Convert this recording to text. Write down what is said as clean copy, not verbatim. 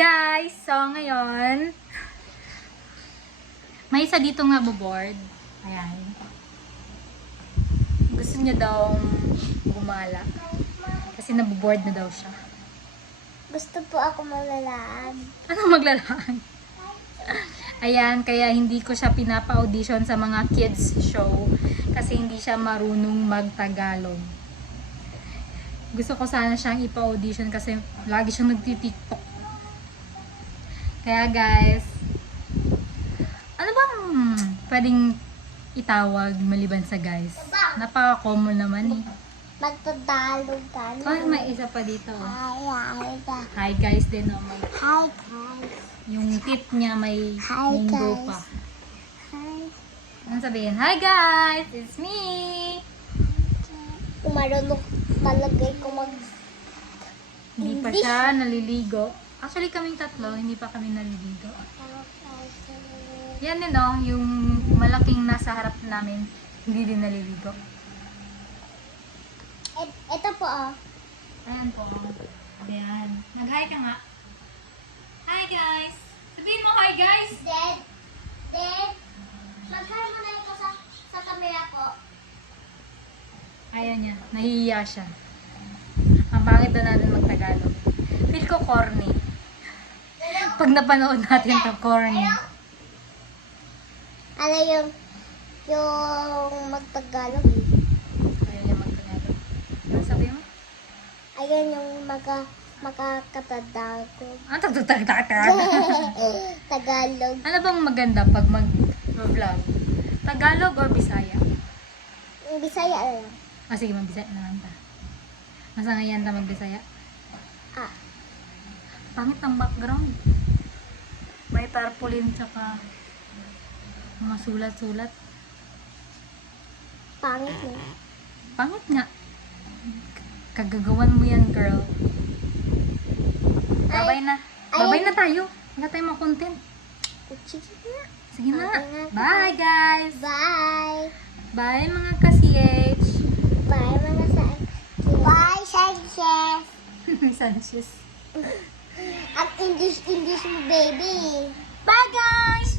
guys! So, ngayon, may isa dito nga board. Ayan. Gusto niya daw gumala. Kasi naboboard na daw siya. Gusto po ako maglalaan. Ano maglalaan? Ayan, kaya hindi ko siya pinapa-audition sa mga kids show. Kasi hindi siya marunong mag-Tagalog. Gusto ko sana siyang ipa-audition kasi lagi siyang nagti-TikTok. Kaya guys, ano bang pwedeng itawag maliban sa guys? Napaka-common naman eh. Magtagalog ka na. Oh, may isa pa dito. Hi, Hi guys din naman. Hi, guys. Yung tit niya may Hi, window guys. pa. Hi. Anong sabihin? Hi guys! It's me! Kung marunong talaga ko mag... Hindi pa siya naliligo. Actually kaming tatlo, hindi pa kami naliligo. Yan din oh, yung malaking nasa harap namin, hindi din naliligo. Ito po oh. Ayan po. Ayan. Nag-hi ka nga. Hi guys! Sabihin mo hi guys! Dad, mag-hi mo na ito sa camera ko. Ayaw niya. Nahihiya siya. Ang pangit na natin mag-Tagalog. Feel ko corny. Pag napanood natin ito, corny. Ano yung magtagalog eh. Ayaw niya mag-Tagalog. Ano sabi mo? Ayun yung makakatadagog. Ano tagtagtagtag? Tagalog. Ano bang maganda pag mag-vlog? Tagalog or Bisaya? Bisaya lang. Ah, sige, mag-Bisaya na lang ta. Masa ngayon ta mag-Bisaya? Ah. Pangit ang background. May tarpaulin tsaka mga sulat-sulat. Pangit mo. Pangit nga. Kagagawan mo yan, girl. Babay na. Babay na tayo. Wala tayong mga content. Sige na. Sige na. Babay na. Bye, guys. Bye. Bye, mga ka-CH. Bye mga sa... Bye, Sanchez. Sanchez. At English mo, baby. Bye, guys.